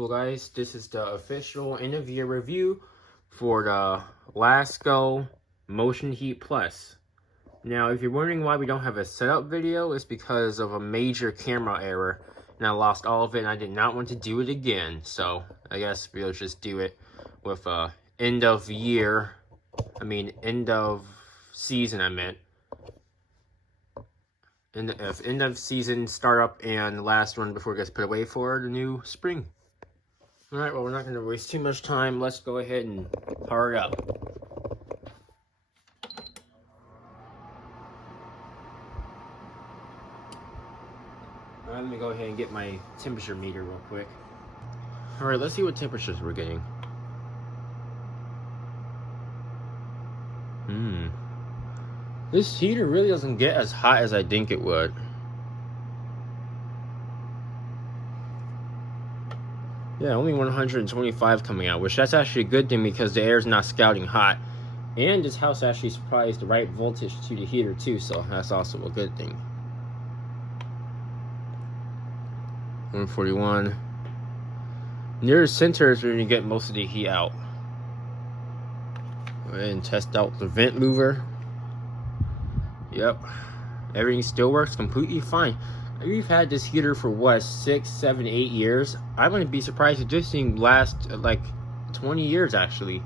Well guys, this is the official end of year review for the Lasko Motion Heat Plus. Now if you're wondering why we don't have a setup video, it's because of a major camera error and I lost all of it and I did not want to do it again. So I guess we'll just do it with end of season I meant. End of season startup and the last one before it gets put away for the new spring. Alright, well, we're not going to waste too much time. Let's go ahead and power it up. Alright, let me go ahead and get my temperature meter real quick. Alright, let's see what temperatures we're getting. This heater really doesn't get as hot as I think it would. Yeah, only 125 coming out, which that's actually a good thing because the air is not scouting hot. And this house actually supplies the right voltage to the heater too, so that's also a good thing. 141. Near the center is where you get most of the heat out. Go ahead and test out the vent louver. Yep, everything still works completely fine. We've had this heater for what, 6, 7, 8 years. I wouldn't be surprised if this thing lasts like 20 years actually.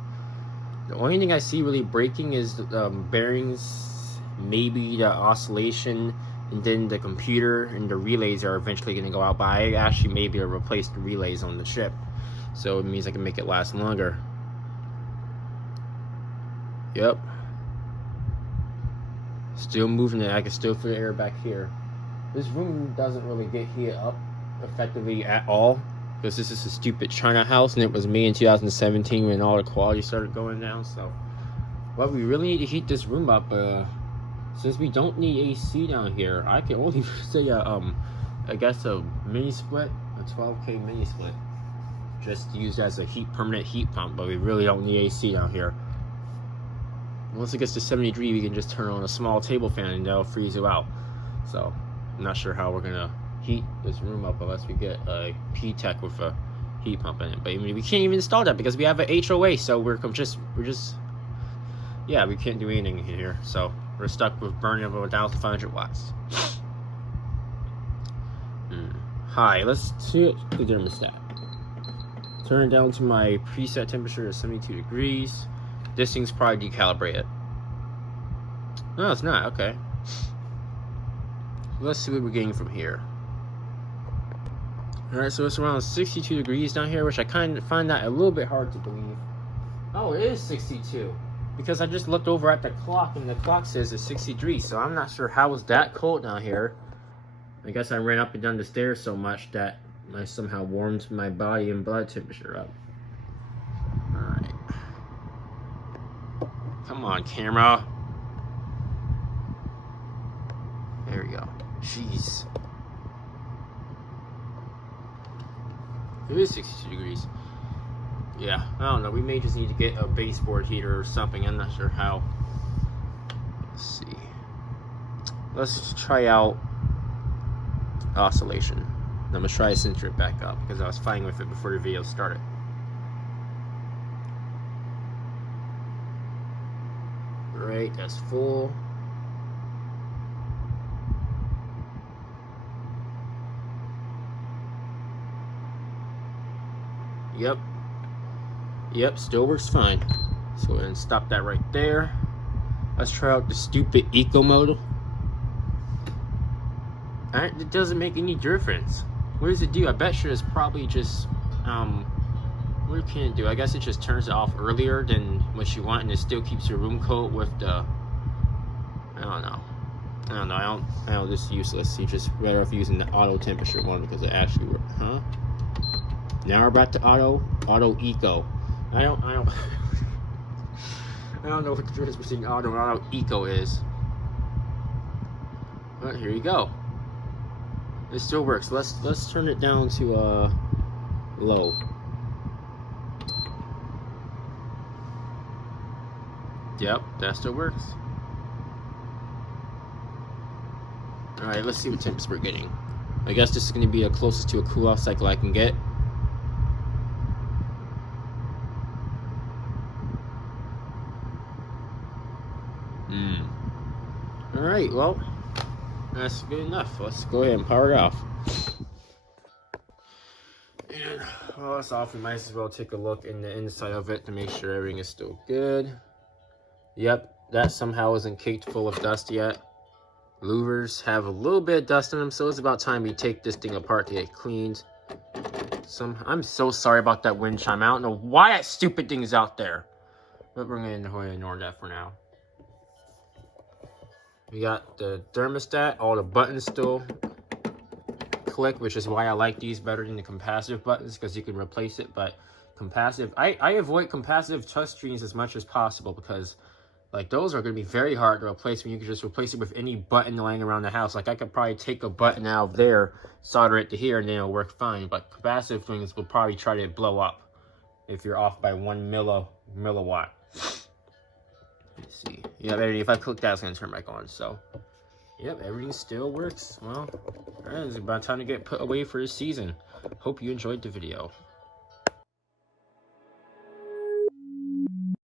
The only thing I see really breaking is the bearings, maybe the oscillation, and then the computer and the relays are eventually going to go out. But I actually may be able to replace the relays on the ship, so it means I can make it last longer. Yep. Still moving it. I can still feel the air back here. This room doesn't really get heated up effectively at all because this is a stupid China house and it was made in 2017 when all the quality started going down. So, but we really need to heat this room up. Since we don't need AC down here, I can only say I guess a mini split, a 12K mini split, just used as a permanent heat pump. But we really don't need AC down here. Once it gets to 73, we can just turn on a small table fan and that'll freeze it out. So I'm not sure how we're gonna heat this room up unless we get a P-Tech with a heat pump in it. But I mean, we can't even install that because we have an HOA, so we're just yeah, we can't do anything in here. So we're stuck with burning about 1,500 watts. Hi, let's see the thermostat. Turn it down to my preset temperature of 72 degrees. This thing's probably decalibrated. No, it's not. Okay. Let's see what we're getting from here. Alright, so it's around 62 degrees down here, which I kind of find that a little bit hard to believe. Oh, it is 62. Because I just looked over at the clock, and the clock says it's 63, so I'm not sure how it's that cold down here. I guess I ran up and down the stairs so much that I somehow warmed my body and blood temperature up. Alright. Come on, camera. There we go. Jeez. It is 62 degrees. Yeah, I don't know. We may just need to get a baseboard heater or something. I'm not sure how. Let's see. Let's try out oscillation. I'm going to try to center it back up because I was fighting with it before the video started. Right, that's full. Yep, still works fine. So go ahead and stop that right there. Let's try out the stupid eco mode. Alright, it doesn't make any difference. What does it do? I bet you it's probably just what can it do? I guess it just turns it off earlier than what you want, and it still keeps your room cold with the. I don't know. This is useless. You just better off using the auto temperature one because it actually works. Huh? Now we're back to auto eco. I don't I don't know what the difference between auto and auto eco is. But here you go. It still works. Let's turn it down to low. Yep, that still works. Alright, let's see what temps we're getting. I guess this is going to be the closest to a cool off cycle I can get. Alright, well, that's good enough. Let's go ahead and power it off. And while it's off, we might as well take a look in the inside of it to make sure everything is still good. Yep, that somehow isn't caked full of dust yet. Louvers have a little bit of dust in them, so it's about time we take this thing apart to get cleaned. I'm so sorry about that wind chime. I don't know why that stupid thing is out there. But we're going to ignore that for now. We got the thermostat, all the buttons still click, which is why I like these better than the capacitive buttons, because you can replace it. But capacitive, I avoid capacitive touchscreens as much as possible, because like those are going to be very hard to replace when you can just replace it with any button laying around the house. Like I could probably take a button out of there, solder it to here, and then it'll work fine. But capacitive things will probably try to blow up if you're off by 1 milliwatt. Let's see. Yeah, if I click that, it's going to turn back on. So, yep, everything still works. Well, alright, it's about time to get put away for this season. Hope you enjoyed the video.